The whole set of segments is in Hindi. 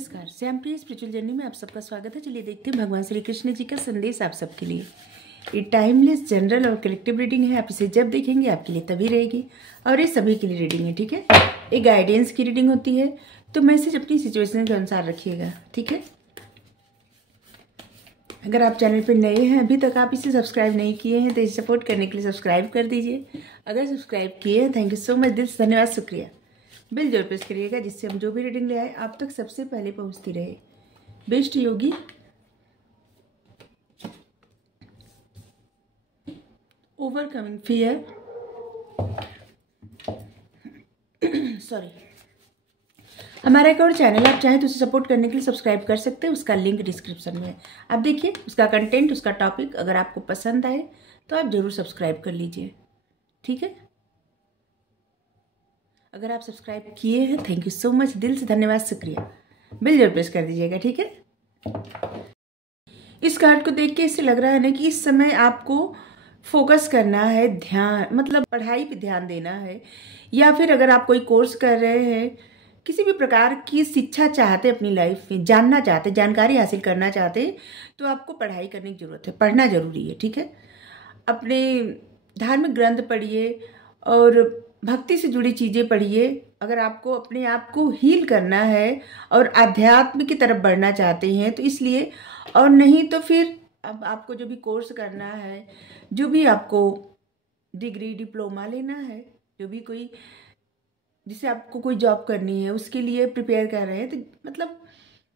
नमस्कार, श्यामप्रिय स्पिरिचुअल जर्नी में आप सबका स्वागत है। चलिए देखते हैं भगवान श्री कृष्ण जी का संदेश आप सबके लिए। ये टाइमलेस जनरल और कलेक्टिव रीडिंग है। आप इसे जब देखेंगे आपके लिए तभी रहेगी और ये सभी के लिए रीडिंग है, ठीक है। ये गाइडेंस की रीडिंग होती है, तो मैसेज अपनी सिचुएशन के अनुसार रखिएगा, ठीक है। अगर आप चैनल पर नए हैं, अभी तक आप इसे सब्सक्राइब नहीं किए हैं, तो इसे सपोर्ट करने के लिए सब्सक्राइब कर दीजिए। अगर सब्सक्राइब किए हैं, थैंक यू सो मच, दिल से धन्यवाद, शुक्रिया। बेल जरूर प्रेस करिएगा, जिससे हम जो भी रीडिंग ले आए आप तक सबसे पहले पहुंचती रहे। बेस्ट योगी, ओवरकमिंग फियर, सॉरी। हमारा एक और चैनल आप चाहें तो उसे सपोर्ट करने के लिए सब्सक्राइब कर सकते हैं, उसका लिंक डिस्क्रिप्शन में है। आप देखिए उसका कंटेंट, उसका टॉपिक अगर आपको पसंद आए तो आप जरूर सब्सक्राइब कर लीजिए, ठीक है। अगर आप सब्सक्राइब किए हैं, थैंक यू सो मच, दिल से धन्यवाद, शुक्रिया। बेल जरूर प्रेस कर दीजिएगा, ठीक है। इस कार्ड को देख के इससे लग रहा है ना कि इस समय आपको फोकस करना है, ध्यान मतलब पढ़ाई पे ध्यान देना है, या फिर अगर आप कोई कोर्स कर रहे हैं, किसी भी प्रकार की शिक्षा चाहते अपनी लाइफ में, जानना चाहते, जानकारी हासिल करना चाहते, तो आपको पढ़ाई करने की जरूरत है, पढ़ना जरूरी है, ठीक है। अपने धार्मिक ग्रंथ पढ़िए और भक्ति से जुड़ी चीज़ें पढ़िए। अगर आपको अपने आप को हील करना है और आध्यात्म की तरफ बढ़ना चाहते हैं तो इसलिए, और नहीं तो फिर अब आपको जो भी कोर्स करना है, जो भी आपको डिग्री डिप्लोमा लेना है, जो भी कोई जिसे आपको कोई जॉब करनी है उसके लिए प्रिपेयर कर रहे हैं, तो मतलब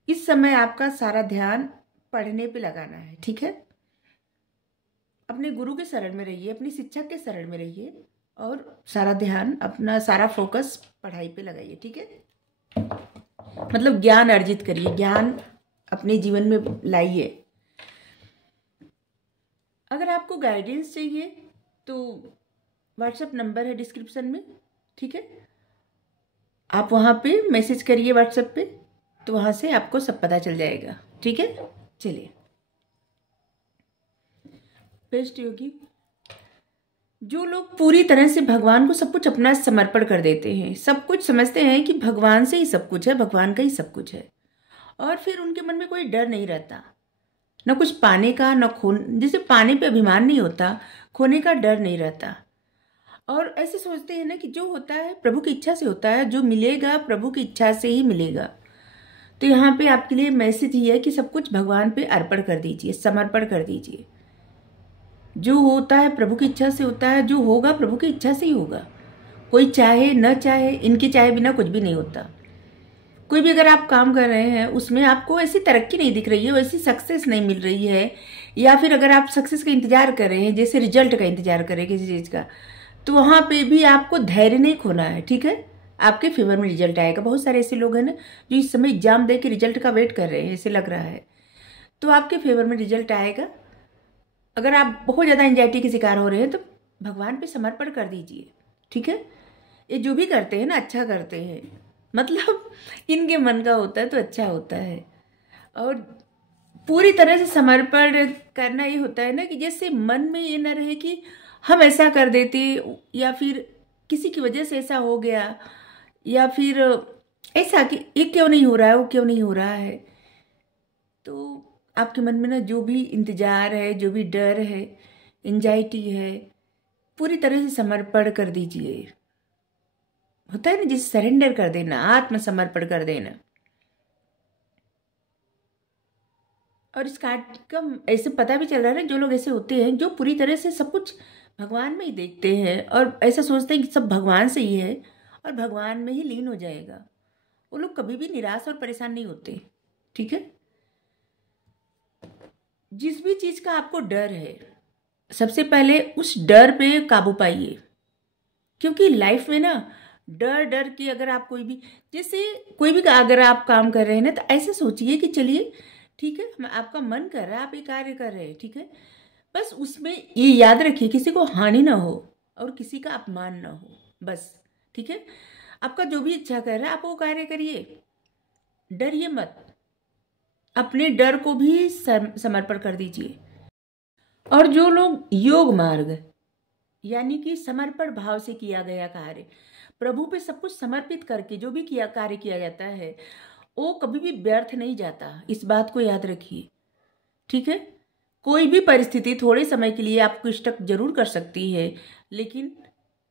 इस समय आपका सारा ध्यान पढ़ने पे लगाना है, ठीक है। अपने गुरु के शरण में रहिए, अपनी शिक्षक के शरण में रहिए और सारा ध्यान, अपना सारा फोकस पढ़ाई पे लगाइए, ठीक है। मतलब ज्ञान अर्जित करिए, ज्ञान अपने जीवन में लाइए। अगर आपको गाइडेंस चाहिए तो व्हाट्सएप नंबर है डिस्क्रिप्शन में, ठीक है। आप वहाँ पे मैसेज करिए व्हाट्सएप पे, तो वहाँ से आपको सब पता चल जाएगा, ठीक है। चलिए, बेस्ट योगी, जो लोग पूरी तरह से भगवान को सब कुछ अपना समर्पण कर देते हैं, सब कुछ समझते हैं कि भगवान से ही सब कुछ है, भगवान का ही सब कुछ है, और फिर उनके मन में कोई डर नहीं रहता, न कुछ पाने का, न खोने, जैसे पाने पे अभिमान नहीं होता, खोने का डर नहीं रहता। और ऐसे सोचते हैं ना कि जो होता है प्रभु की इच्छा से होता है, जो मिलेगा प्रभु की इच्छा से ही मिलेगा। तो यहाँ पे आपके लिए मैसेज ही है कि सब कुछ भगवान पे अर्पण कर दीजिए, समर्पण कर दीजिए। जो होता है प्रभु की इच्छा से होता है, जो होगा प्रभु की इच्छा से ही होगा। कोई चाहे न चाहे, इनके चाहे बिना कुछ भी नहीं होता। कोई भी अगर आप काम कर रहे हैं उसमें आपको ऐसी तरक्की नहीं दिख रही है, वैसी सक्सेस नहीं मिल रही है, या फिर अगर आप सक्सेस का इंतजार कर रहे हैं, जैसे रिजल्ट का इंतजार कर रहे हैं किसी चीज़ का, तो वहाँ पे भी आपको धैर्य नहीं खोना है, ठीक है। आपके फेवर में रिजल्ट आएगा। बहुत सारे ऐसे लोग हैं ना जो इस समय एग्जाम दे के रिजल्ट का वेट कर रहे हैं, ऐसे लग रहा है, तो आपके फेवर में रिजल्ट आएगा। अगर आप बहुत ज़्यादा एंजाइटी के शिकार हो रहे हैं तो भगवान पे समर्पण कर दीजिए, ठीक है। ये जो भी करते हैं ना अच्छा करते हैं, मतलब इनके मन का होता है तो अच्छा होता है। और पूरी तरह से समर्पण करना ये होता है ना कि जैसे मन में ये ना रहे कि हम ऐसा कर देते, या फिर किसी की वजह से ऐसा हो गया, या फिर ऐसा कि ये क्यों नहीं हो रहा है, वो क्यों नहीं हो रहा है। तो आपके मन में ना जो भी इंतजार है, जो भी डर है, एंजाइटी है, पूरी तरह से समर्पण कर दीजिए। होता है ना जिसे सरेंडर कर देना, आत्मसमर्पण कर देना। और इस कार्ड का ऐसे पता भी चल रहा है ना, जो लोग ऐसे होते हैं जो पूरी तरह से सब कुछ भगवान में ही देखते हैं और ऐसा सोचते हैं कि सब भगवान से ही है और भगवान में ही लीन हो जाएगा, वो लोग कभी भी निराश और परेशान नहीं होते, ठीक है। जिस भी चीज़ का आपको डर है, सबसे पहले उस डर पे काबू पाइए, क्योंकि लाइफ में ना डर डर के अगर आप कोई भी, जैसे कोई भी अगर आप काम कर रहे हैं ना, तो ऐसे सोचिए कि चलिए ठीक है, आपका मन कर रहा है, आप ये कार्य कर रहे हैं, ठीक है, बस उसमें ये याद रखिए किसी को हानि ना हो और किसी का अपमान ना हो, बस, ठीक है। आपका जो भी इच्छा कर रहा है आप वो कार्य करिए, डरिए मत, अपने डर को भी समर्पण कर दीजिए। और जो लोग योग मार्ग यानी कि समर्पण भाव से किया गया कार्य, प्रभु पे सब कुछ समर्पित करके जो भी किया कार्य किया जाता है, वो कभी भी व्यर्थ नहीं जाता, इस बात को याद रखिए। ठीक है, कोई भी परिस्थिति थोड़े समय के लिए आपको स्टक जरूर कर सकती है, लेकिन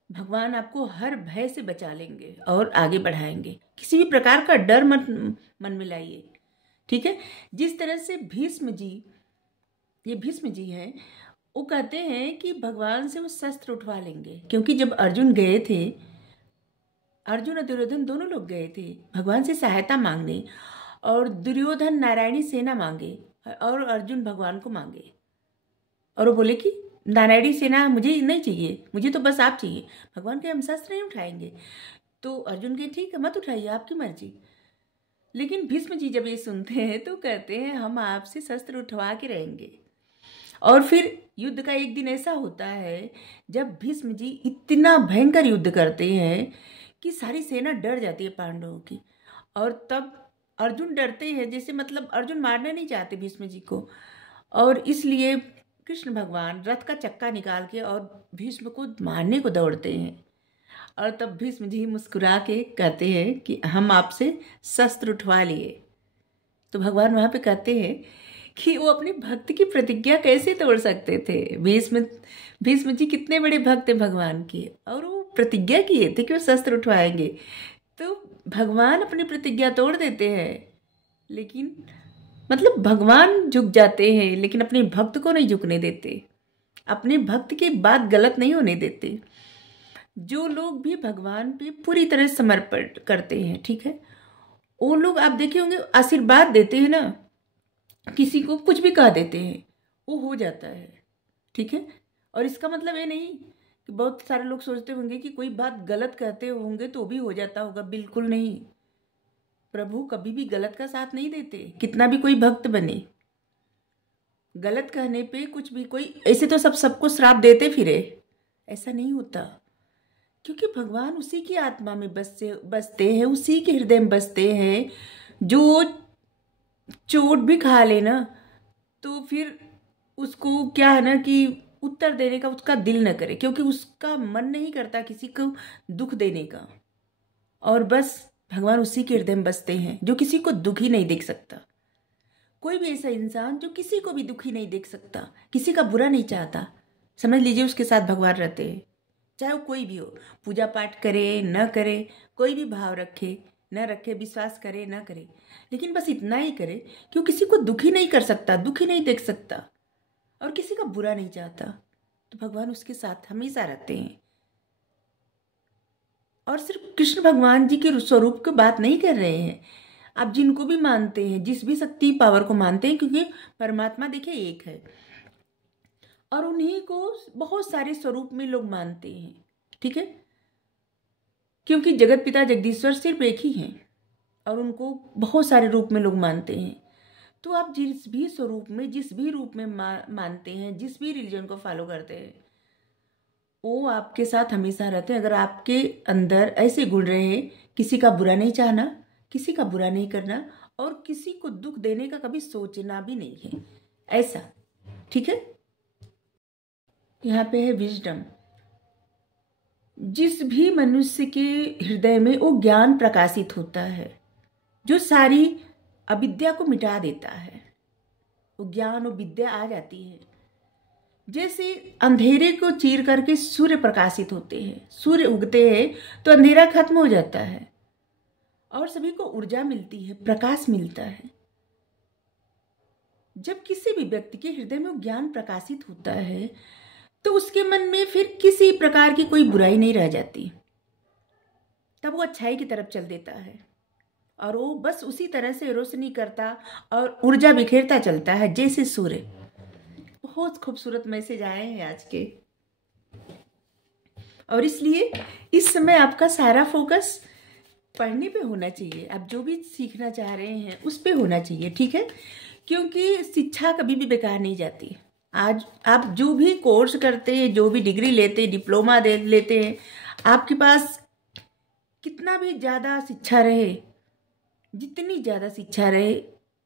भगवान आपको हर भय से बचा लेंगे और आगे बढ़ाएंगे। किसी भी प्रकार का डर मत मन में लाइए। ठीक है, जिस तरह से भीष्म जी हैं, वो कहते हैं कि भगवान से वो शस्त्र उठवा लेंगे, क्योंकि जब अर्जुन गए थे, अर्जुन और दुर्योधन दोनों लोग गए थे भगवान से सहायता मांगने, और दुर्योधन नारायणी सेना मांगे और अर्जुन भगवान को मांगे, और वो बोले कि नारायणी सेना मुझे नहीं चाहिए, मुझे तो बस आप चाहिए। भगवान के हम शस्त्र नहीं उठाएंगे। तो अर्जुन के ठीक है, मत उठाइए, आपकी मर्जी। लेकिन भीष्म जी जब ये सुनते हैं तो कहते हैं हम आपसे शस्त्र उठवा के रहेंगे। और फिर युद्ध का एक दिन ऐसा होता है जब भीष्म जी इतना भयंकर युद्ध करते हैं कि सारी सेना डर जाती है पांडवों की, और तब अर्जुन डरते हैं, जैसे मतलब अर्जुन मारना नहीं चाहते भीष्म जी को, और इसलिए कृष्ण भगवान रथ का चक्का निकाल के और भीष्म को मारने को दौड़ते हैं। और तब भीष्म जी मुस्कुरा के कहते हैं कि हम आपसे शस्त्र उठवा लिए। तो भगवान वहाँ पे कहते हैं कि वो अपनी भक्त की प्रतिज्ञा कैसे तोड़ सकते थे। भीष्म जी कितने बड़े भक्त हैं भगवान के, और वो प्रतिज्ञा किए थे कि वो शस्त्र उठवाएंगे। तो भगवान अपनी प्रतिज्ञा तोड़ देते हैं, लेकिन मतलब भगवान झुक जाते हैं, लेकिन अपने भक्त को नहीं झुकने देते, अपने भक्त की बात गलत नहीं होने देते। जो लोग भी भगवान पे पूरी तरह समर्पण करते हैं, ठीक है, वो लोग आप देखे होंगे आशीर्वाद देते हैं ना, किसी को कुछ भी कह देते हैं, वो हो जाता है। ठीक है, और इसका मतलब ये नहीं कि बहुत सारे लोग सोचते होंगे कि कोई बात गलत कहते होंगे तो भी हो जाता होगा, बिल्कुल नहीं। प्रभु कभी भी गलत का साथ नहीं देते, कितना भी कोई भक्त बने। गलत कहने पे कुछ भी कोई ऐसे तो सबको श्राप देते फिरे, ऐसा नहीं होता, क्योंकि भगवान उसी की आत्मा में बसते हैं, उसी के हृदय में बसते हैं। जो चोट भी खा लेना तो फिर उसको क्या है ना कि उत्तर देने का उसका दिल न करे, क्योंकि उसका मन नहीं करता किसी को दुख देने का, और बस भगवान उसी के हृदय में बसते हैं जो किसी को दुखी नहीं देख सकता। कोई भी ऐसा इंसान जो किसी को भी दुखी नहीं देख सकता, किसी का बुरा नहीं चाहता, समझ लीजिए उसके साथ भगवान रहते हैं। चाहे वो कोई भी हो, पूजा पाठ करे न करे, कोई भी भाव रखे न रखे, विश्वास करे न करे, लेकिन बस इतना ही करे कि वो किसी को दुखी नहीं कर सकता, दुखी नहीं देख सकता, और किसी का बुरा नहीं चाहता, तो भगवान उसके साथ हमेशा रहते हैं। और सिर्फ कृष्ण भगवान जी के स्वरूप की बात नहीं कर रहे हैं, आप जिनको भी मानते हैं, जिस भी शक्ति पावर को मानते हैं, क्योंकि परमात्मा देखिए एक है, और उन्हीं को बहुत सारे स्वरूप में लोग मानते हैं। ठीक है, क्योंकि जगत पिता जगदीश्वर सिर्फ एक ही हैं, और उनको बहुत सारे रूप में लोग मानते हैं। तो आप जिस भी स्वरूप में, जिस भी रूप में मानते हैं, जिस भी रिलीजन को फॉलो करते हैं, वो आपके साथ हमेशा रहते हैं। अगर आपके अंदर ऐसे गुण रहे, किसी का बुरा नहीं चाहना, किसी का बुरा नहीं करना, और किसी को दुख देने का कभी सोचना भी नहीं है, ऐसा। ठीक है, यहाँ पे है विजडम। जिस भी मनुष्य के हृदय में वो ज्ञान प्रकाशित होता है, जो सारी अविद्या को मिटा देता है, वो ज्ञान और विद्या आ जाती है। जैसे अंधेरे को चीर करके सूर्य प्रकाशित होते हैं, सूर्य उगते हैं तो अंधेरा खत्म हो जाता है, और सभी को ऊर्जा मिलती है, प्रकाश मिलता है। जब किसी भी व्यक्ति के हृदय में ज्ञान प्रकाशित होता है तो उसके मन में फिर किसी प्रकार की कोई बुराई नहीं रह जाती, तब वो अच्छाई की तरफ चल देता है, और वो बस उसी तरह से रोशनी करता और ऊर्जा बिखेरता चलता है, जैसे सूर्य। बहुत खूबसूरत मैसेज आए हैं आज के, और इसलिए इस समय आपका सारा फोकस पढ़ने पे होना चाहिए। आप जो भी सीखना चाह रहे हैं उस पे होना चाहिए, ठीक है, क्योंकि शिक्षा कभी भी बेकार नहीं जाती। आज आप जो भी कोर्स करते हैं, जो भी डिग्री लेते हैं, डिप्लोमा लेते हैं, आपके पास कितना भी ज़्यादा शिक्षा रहे, जितनी ज़्यादा शिक्षा रहे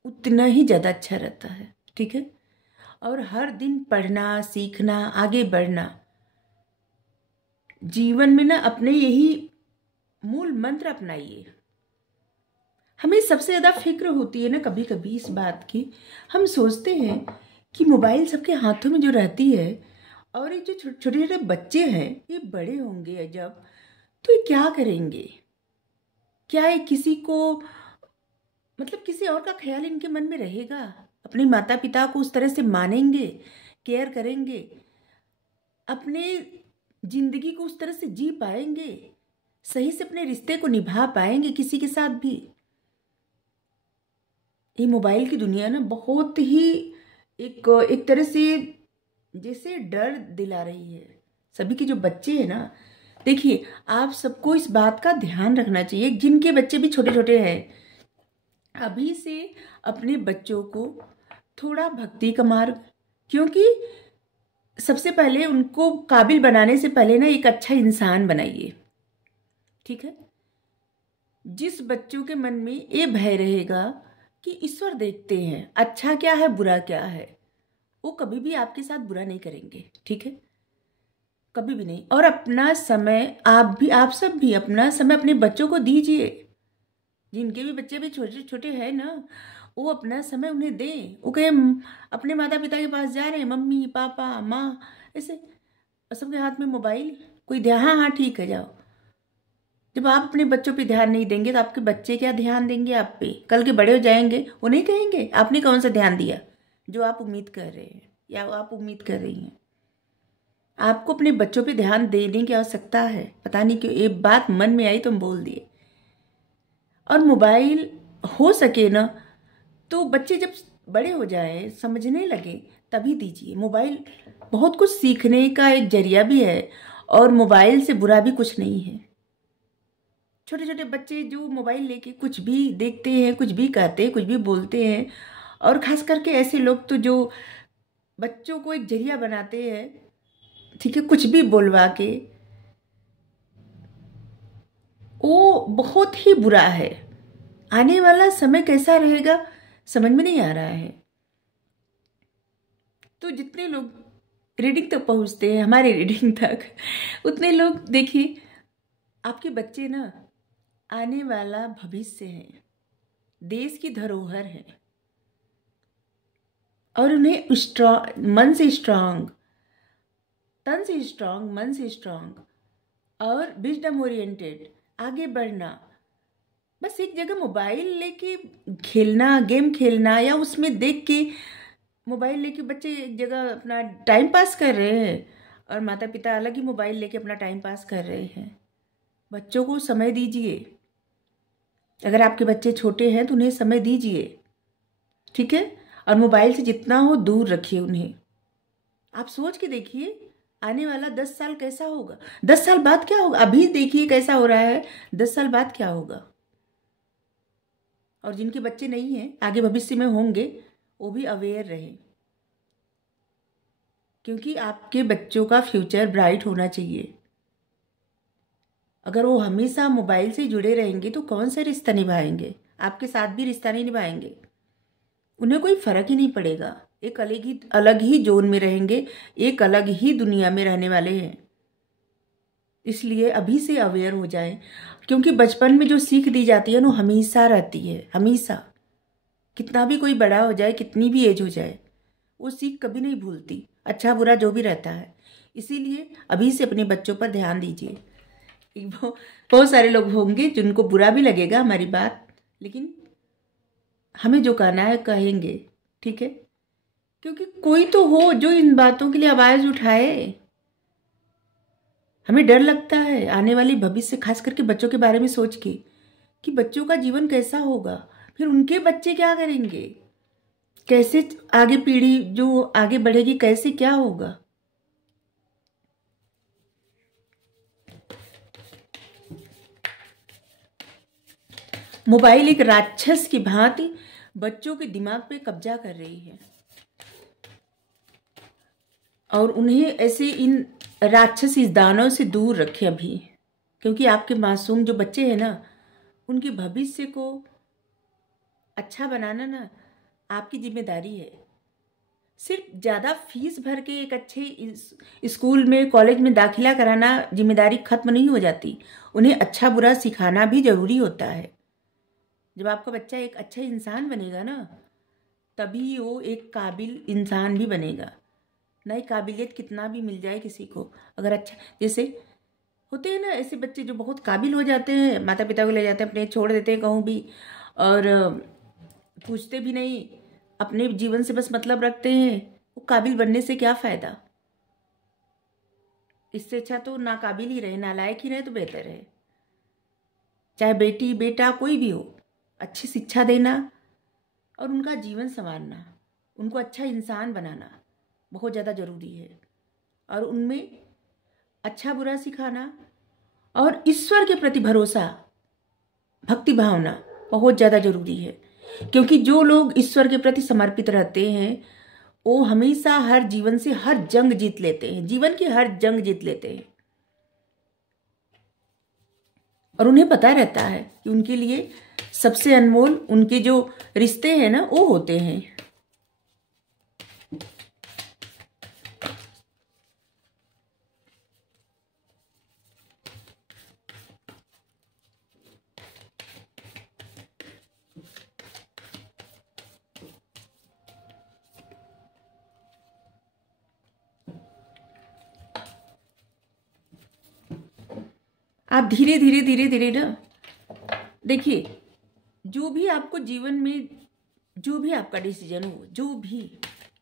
उतना ही ज़्यादा अच्छा रहता है। ठीक है, और हर दिन पढ़ना, सीखना, आगे बढ़ना, जीवन में ना अपने यही मूल मंत्र अपनाइए। हमें सबसे ज़्यादा फिक्र होती है ना कभी कभी इस बात की, हम सोचते हैं कि मोबाइल सबके हाथों में जो रहती है, और ये जो छोटे छोटे बच्चे हैं ये बड़े होंगे जब, तो ये क्या करेंगे? क्या ये किसी को, मतलब किसी और का ख्याल इनके मन में रहेगा? अपने माता पिता को उस तरह से मानेंगे, केयर करेंगे, अपने जिंदगी को उस तरह से जी पाएंगे, सही से अपने रिश्ते को निभा पाएंगे किसी के साथ भी? ये मोबाइल की दुनिया ना बहुत ही एक तरह से जैसे डर दिला रही है सभी के जो बच्चे हैं ना। देखिए, आप सबको इस बात का ध्यान रखना चाहिए, जिनके बच्चे भी छोटे छोटे हैं, अभी से अपने बच्चों को थोड़ा भक्ति का मार्ग, क्योंकि सबसे पहले उनको काबिल बनाने से पहले ना एक अच्छा इंसान बनाइए, ठीक है? जिस बच्चों के मन में ये भय रहेगा कि ईश्वर देखते हैं अच्छा क्या है बुरा क्या है, वो कभी भी आपके साथ बुरा नहीं करेंगे, ठीक है? कभी भी नहीं। और अपना समय आप सब भी अपना समय अपने बच्चों को दीजिए। जिनके भी बच्चे भी छोटे छोटे हैं ना, वो अपना समय उन्हें दें। वो कहें अपने माता पिता के पास जा रहे हैं, मम्मी पापा माँ, ऐसे सबके हाथ में मोबाइल, कोई ध्यान, हाँ हाँ ठीक है जाओ। जब आप अपने बच्चों पे ध्यान नहीं देंगे तो आपके बच्चे क्या ध्यान देंगे आप पे? कल के बड़े हो जाएंगे, वो नहीं कहेंगे आपने कौन सा ध्यान दिया जो आप उम्मीद कर रहे हैं या आप उम्मीद कर रही हैं। आपको अपने बच्चों पे ध्यान देने की आवश्यकता है। पता नहीं क्यों एक बात मन में आई तो हम बोल दिए। और मोबाइल हो सके ना तो बच्चे जब बड़े हो जाए, समझने लगे, तभी दीजिए। मोबाइल बहुत कुछ सीखने का एक जरिया भी है, और मोबाइल से बुरा भी कुछ नहीं है। छोटे छोटे बच्चे जो मोबाइल लेके कुछ भी देखते हैं, कुछ भी कहते हैं, कुछ भी बोलते हैं, और खास करके ऐसे लोग तो जो बच्चों को एक जरिया बनाते हैं, ठीक है, कुछ भी बोलवा के, वो बहुत ही बुरा है। आने वाला समय कैसा रहेगा समझ में नहीं आ रहा है। तो जितने लोग रीडिंग तक पहुंचते हैं, हमारे रीडिंग तक, उतने लोग देखिए, आपके बच्चे ना आने वाला भविष्य है, देश की धरोहर है, और उन्हें स्ट्रांग, मन से स्ट्रांग, तन से स्ट्रांग, मन से स्ट्रांग और विजडम ओरिएंटेड आगे बढ़ना। बस एक जगह मोबाइल लेके खेलना, गेम खेलना, या उसमें देख के मोबाइल लेके बच्चे एक जगह अपना टाइम पास कर रहे हैं, और माता पिता अलग ही मोबाइल लेके अपना टाइम पास कर रहे हैं। बच्चों को समय दीजिए। अगर आपके बच्चे छोटे हैं तो उन्हें समय दीजिए, ठीक है? और मोबाइल से जितना हो दूर रखिए उन्हें। आप सोच के देखिए आने वाला 10 साल कैसा होगा, 10 साल बाद क्या होगा। अभी देखिए कैसा हो रहा है, 10 साल बाद क्या होगा। और जिनके बच्चे नहीं हैं, आगे भविष्य में होंगे, वो भी अवेयर रहे, क्योंकि आपके बच्चों का फ्यूचर ब्राइट होना चाहिए। अगर वो हमेशा मोबाइल से जुड़े रहेंगे तो कौन से रिश्ता निभाएंगे? आपके साथ भी रिश्ता नहीं निभाएंगे, उन्हें कोई फर्क ही नहीं पड़ेगा। एक अलग ही जोन में रहेंगे, एक अलग ही दुनिया में रहने वाले हैं। इसलिए अभी से अवेयर हो जाएं, क्योंकि बचपन में जो सीख दी जाती है वो हमेशा रहती है, हमेशा। कितना भी कोई बड़ा हो जाए, कितनी भी एज हो जाए, वो सीख कभी नहीं भूलती, अच्छा बुरा जो भी रहता है। इसीलिए अभी से अपने बच्चों पर ध्यान दीजिए। बहुत सारे लोग होंगे जिनको बुरा भी लगेगा हमारी बात, लेकिन हमें जो कहना है कहेंगे, ठीक है? क्योंकि कोई तो हो जो इन बातों के लिए आवाज उठाए। हमें डर लगता है आने वाली भविष्य, खास करके बच्चों के बारे में सोच के, कि बच्चों का जीवन कैसा होगा, फिर उनके बच्चे क्या करेंगे, कैसे आगे पीढ़ी जो आगे बढ़ेगी, कैसे क्या होगा। मोबाइल एक राक्षस की भांति बच्चों के दिमाग पे कब्जा कर रही है, और उन्हें ऐसे इन राक्षसी दानों से दूर रखे अभी, क्योंकि आपके मासूम जो बच्चे हैं ना, उनके भविष्य को अच्छा बनाना ना आपकी जिम्मेदारी है। सिर्फ ज़्यादा फीस भर के एक अच्छे स्कूल में, कॉलेज में दाखिला कराना जिम्मेदारी खत्म नहीं हो जाती। उन्हें अच्छा बुरा सिखाना भी जरूरी होता है। जब आपका बच्चा एक अच्छा इंसान बनेगा ना, तभी वो एक काबिल इंसान भी बनेगा। नई काबिलियत कितना भी मिल जाए किसी को, अगर अच्छा, जैसे होते हैं ना ऐसे बच्चे जो बहुत काबिल हो जाते हैं, माता पिता को ले जाते हैं अपने, छोड़ देते हैं कहूँ भी, और पूछते भी नहीं, अपने जीवन से बस मतलब रखते हैं। वो काबिल बनने से क्या फ़ायदा? इससे अच्छा तो नाकाबिल ही रहे, नालायक ही रहे तो बेहतर है। चाहे बेटी बेटा कोई भी हो, अच्छी शिक्षा देना और उनका जीवन संवारना, उनको अच्छा इंसान बनाना बहुत ज़्यादा ज़रूरी है। और उनमें अच्छा बुरा सिखाना और ईश्वर के प्रति भरोसा, भक्ति भावना बहुत ज़्यादा ज़रूरी है। क्योंकि जो लोग ईश्वर के प्रति समर्पित रहते हैं वो हमेशा हर जीवन से हर जंग जीत लेते हैं, जीवन की हर जंग जीत लेते हैं। और उन्हें पता रहता है कि उनके लिए सबसे अनमोल उनके जो रिश्ते हैं ना वो होते हैं। आप धीरे धीरे धीरे धीरे ना देखिए, जो भी आपको जीवन में जो भी आपका डिसीजन हो, जो भी,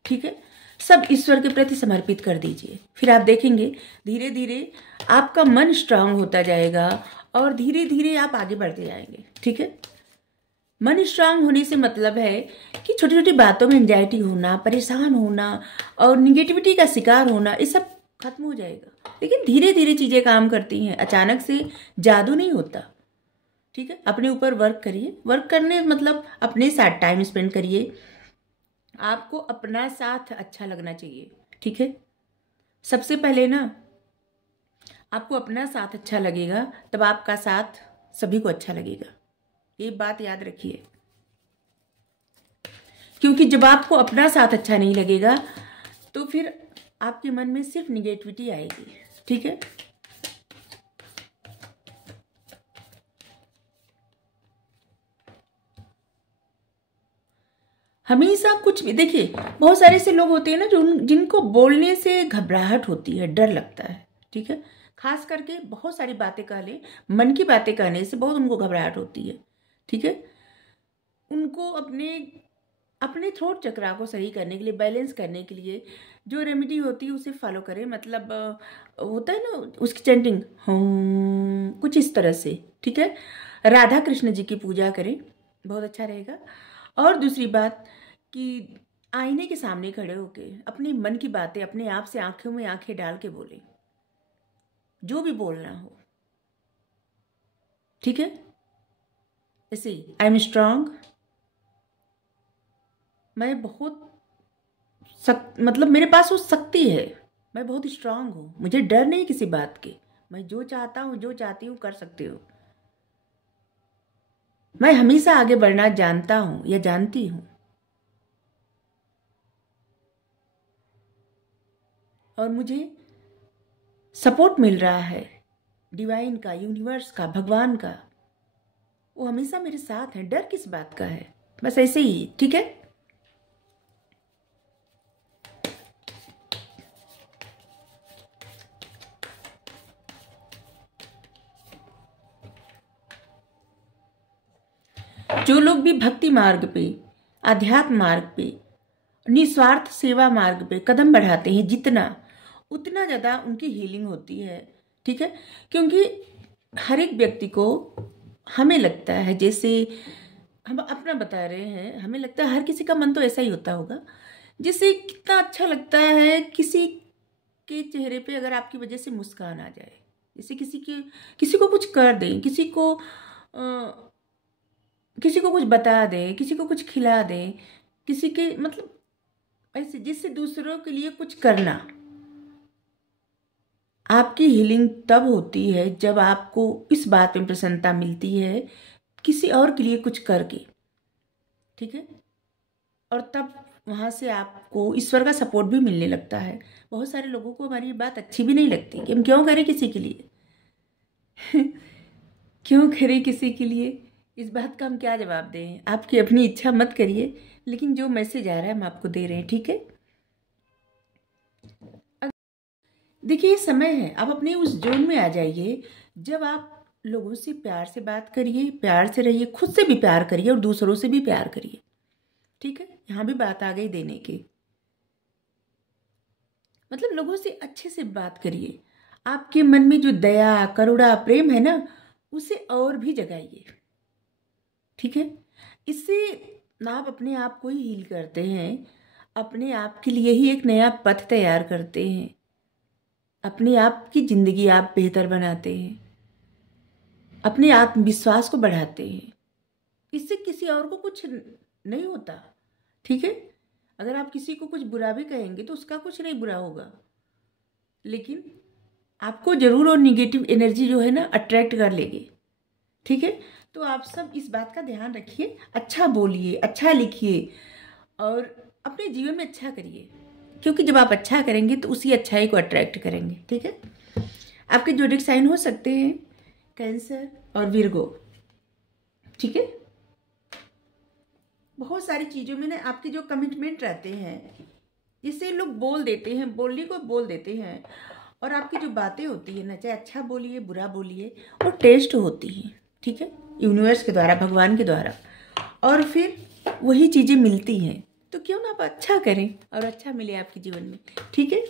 ठीक है, सब ईश्वर के प्रति समर्पित कर दीजिए। फिर आप देखेंगे धीरे धीरे आपका मन स्ट्रांग होता जाएगा और धीरे धीरे आप आगे बढ़ते जाएंगे। ठीक है, मन स्ट्रांग होने से मतलब है कि छोटी छोटी बातों में एंजाइटी होना, परेशान होना और निगेटिविटी का शिकार होना, ये सब खत्म हो जाएगा। लेकिन धीरे धीरे चीज़ें काम करती हैं, अचानक से जादू नहीं होता। ठीक है, अपने ऊपर वर्क करिए। वर्क करने मतलब अपने साथ टाइम स्पेंड करिए। आपको अपना साथ अच्छा लगना चाहिए। ठीक है, सबसे पहले ना आपको अपना साथ अच्छा लगेगा, तब आपका साथ सभी को अच्छा लगेगा। ये बात याद रखिए, क्योंकि जब आपको अपना साथ अच्छा नहीं लगेगा तो फिर आपके मन में सिर्फ निगेटिविटी आएगी। ठीक है, हमेशा कुछ भी देखिए, बहुत सारे से लोग होते हैं ना जो जिनको बोलने से घबराहट होती है, डर लगता है। ठीक है, खास करके बहुत सारी बातें कह ले, मन की बातें कहने से बहुत उनको घबराहट होती है। ठीक है, उनको अपने अपने थ्रोट चक्रा को सही करने के लिए, बैलेंस करने के लिए जो रेमेडी होती है उसे फॉलो करें। मतलब होता है ना उसकी चैंटिंग, कुछ इस तरह से। ठीक है, राधा कृष्ण जी की पूजा करें, बहुत अच्छा रहेगा। और दूसरी बात कि आईने के सामने खड़े होके अपने मन की बातें अपने आप से आंखों में आंखें डाल के बोलें, जो भी बोलना हो। ठीक है, ऐसे आई एम स्ट्रांग, मैं बहुत मतलब मेरे पास वो शक्ति है, मैं बहुत स्ट्रांग हूँ, मुझे डर नहीं किसी बात के, मैं जो चाहता हूँ जो चाहती हूँ कर सकती हूँ, मैं हमेशा आगे बढ़ना जानता हूँ या जानती हूँ। और मुझे सपोर्ट मिल रहा है डिवाइन का, यूनिवर्स का, भगवान का, वो हमेशा मेरे साथ है, डर किस बात का है। बस ऐसे ही। ठीक है, जो लोग भी भक्ति मार्ग पे, आध्यात्म मार्ग पे, निस्वार्थ सेवा मार्ग पे कदम बढ़ाते हैं, जितना उतना ज़्यादा उनकी हीलिंग होती है। ठीक है, क्योंकि हर एक व्यक्ति को, हमें लगता है, जैसे हम अपना बता रहे हैं, हमें लगता है हर किसी का मन तो ऐसा ही होता होगा, जिससे कितना अच्छा लगता है किसी के चेहरे पे अगर आपकी वजह से मुस्कान आ जाए, जैसे किसी को कुछ कर दें, किसी को कुछ बता दें, किसी को कुछ खिला दें, किसी के मतलब ऐसे, जिससे दूसरों के लिए कुछ करना। आपकी हीलिंग तब होती है जब आपको इस बात में प्रसन्नता मिलती है किसी और के लिए कुछ करके। ठीक है, और तब वहाँ से आपको ईश्वर का सपोर्ट भी मिलने लगता है। बहुत सारे लोगों को हमारी बात अच्छी भी नहीं लगती कि हम क्यों करें किसी के लिए क्यों करें किसी के लिए, इस बात का हम क्या जवाब दें? आपकी अपनी इच्छा मत करिए, लेकिन जो मैसेज आ रहा है हम आपको दे रहे हैं, ठीक है? देखिए ये समय है, आप अपने उस जोन में आ जाइए जब आप लोगों से प्यार से बात करिए, प्यार से रहिए, खुद से भी प्यार करिए और दूसरों से भी प्यार करिए, ठीक है? यहाँ भी बात आ गई देने की, मतलब लोगों से अच्छे से बात करिए। आपके मन में जो दया, करुणा, प्रेम है ना, उसे और भी जगाइए, ठीक है? इससे आप अपने आप को ही हील करते हैं, अपने आप के लिए ही एक नया पथ तैयार करते हैं, अपने आप की जिंदगी आप बेहतर बनाते हैं, अपने आत्मविश्वास को बढ़ाते हैं। इससे किसी और को कुछ नहीं होता, ठीक है? अगर आप किसी को कुछ बुरा भी कहेंगे तो उसका कुछ नहीं बुरा होगा, लेकिन आपको जरूर और निगेटिव एनर्जी जो है ना अट्रैक्ट कर लेगी, ठीक है? तो आप सब इस बात का ध्यान रखिए, अच्छा बोलिए, अच्छा लिखिए और अपने जीवन में अच्छा करिए, क्योंकि जब आप अच्छा करेंगे तो उसी अच्छाई को अट्रैक्ट करेंगे, ठीक है? आपके जोडिक साइन हो सकते हैं कैंसर और विर्गो, ठीक है? बहुत सारी चीज़ों में ना आपके जो कमिटमेंट रहते हैं, जिससे लोग बोल देते हैं, बोलने को बोल देते हैं, और आपकी जो बातें होती है ना, चाहे अच्छा बोलिए बुरा बोलिए, वो टेस्ट होती हैं, ठीक है? यूनिवर्स के द्वारा, भगवान के द्वारा, और फिर वही चीज़ें मिलती हैं। तो क्यों ना आप अच्छा करें और अच्छा मिले आपके जीवन में, ठीक है?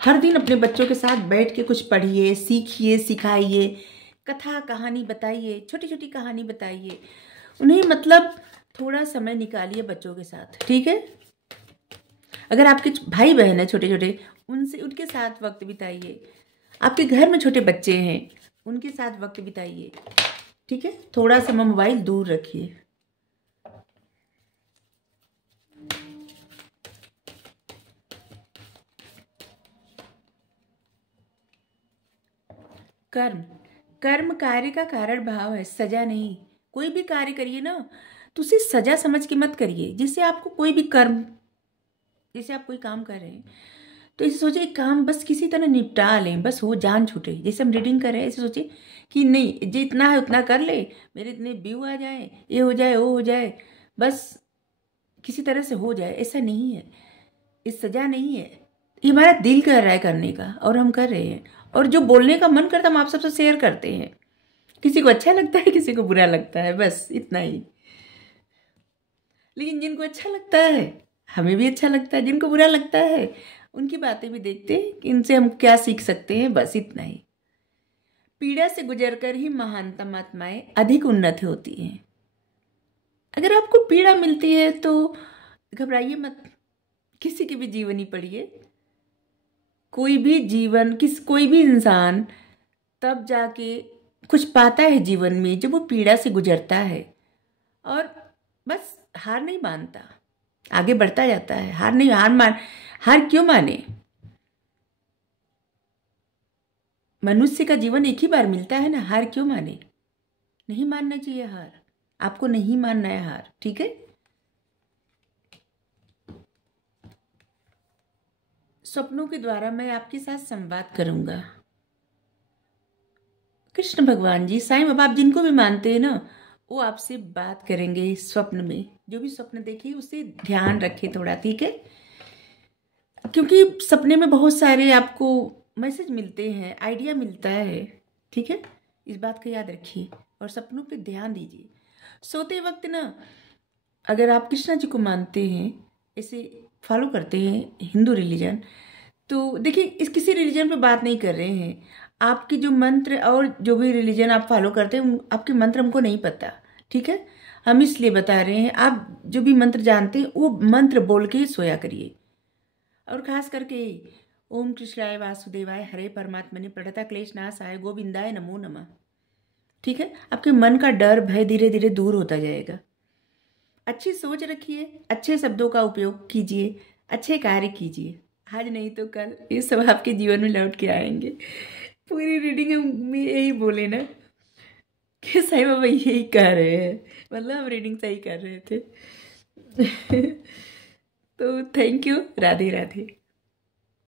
हर दिन अपने बच्चों के साथ बैठ के कुछ पढ़िए, सीखिए, सिखाइए, कथा कहानी बताइए, छोटी छोटी कहानी बताइए उन्हें, मतलब थोड़ा समय निकालिए बच्चों के साथ, ठीक है? अगर आपके भाई बहन है छोटे छोटे, उनके साथ वक्त बिताइए। आपके घर में छोटे बच्चे हैं, उनके साथ वक्त बिताइए, ठीक है? थोड़ा समय मोबाइल दूर रखिए। कर्म, कर्म कार्य का कारण भाव है, सजा नहीं। कोई भी कार्य करिए ना तो उसे सजा समझ के मत करिए। जैसे आपको कोई भी कर्म, जैसे आप कोई काम कर रहे हैं तो इसे सोचिए काम बस किसी तरह निपटा लें, बस हो, जान छूटे। जैसे हम रीडिंग कर रहे हैं, ऐसे सोचिए कि नहीं जितना है उतना कर ले, मेरे इतने व्यू आ जाए, ये हो जाए, वो हो जाए, बस किसी तरह से हो जाए। ऐसा नहीं है, ये सजा नहीं है, ये हमारा दिल कर रहा है करने का और हम कर रहे हैं। और जो बोलने का मन करता है हम आप सबसे शेयर करते हैं। किसी को अच्छा लगता है, किसी को बुरा लगता है, बस इतना ही। लेकिन जिनको अच्छा लगता है हमें भी अच्छा लगता है, जिनको बुरा लगता है उनकी बातें भी देखते हैं कि इनसे हम क्या सीख सकते हैं, बस इतना ही। पीड़ा से गुजरकर ही महानतम आत्माएं अधिक उन्नत होती हैं। अगर आपको पीड़ा मिलती है तो घबराइए मत, किसी की भी जीवनी पढ़िए। कोई भी इंसान तब जाके कुछ पाता है जीवन में जब वो पीड़ा से गुजरता है, और बस हार नहीं मानता, आगे बढ़ता जाता है। हार क्यों माने? मनुष्य का जीवन एक ही बार मिलता है ना, हार क्यों माने? नहीं मानना चाहिए हार, आपको नहीं मानना है हार, ठीक है? सपनों के द्वारा मैं आपके साथ संवाद करूंगा। कृष्ण भगवान जी, साईं बाबा, आप जिनको भी मानते हैं ना, वो आपसे बात करेंगे स्वप्न में। जो भी स्वप्न देखिए उसे ध्यान रखिए थोड़ा, ठीक है? क्योंकि सपने में बहुत सारे आपको मैसेज मिलते हैं, आइडिया मिलता है, ठीक है? इस बात का याद रखिए और सपनों पे ध्यान दीजिए। सोते वक्त ना, अगर आप कृष्णा जी को मानते हैं, इसे फॉलो करते हैं हिंदू रिलीजन, तो देखिए इस किसी रिलीजन पे बात नहीं कर रहे हैं। आपके जो मंत्र और जो भी रिलीजन आप फॉलो करते हैं आपके मंत्र हमको नहीं पता, ठीक है? हम इसलिए बता रहे हैं, आप जो भी मंत्र जानते हैं वो मंत्र बोल के सोया करिए। और खास करके ओम कृष्णाय वासुदेवाय हरे परमात्मने प्रणता क्लेश नाशाय गोविंदाय नमो नमः, ठीक है? आपके मन का डर भय धीरे धीरे दूर होता जाएगा। अच्छी सोच रखिए, अच्छे शब्दों का उपयोग कीजिए, अच्छे कार्य कीजिए। आज नहीं तो कल ये सब आपके जीवन में लौट के आएंगे। पूरी रीडिंग में यही बोले ना कि साईं बाबा यही कह रहे हैं, मतलब हम रीडिंग सही कर रहे थे। तो थैंक यू, राधे राधे।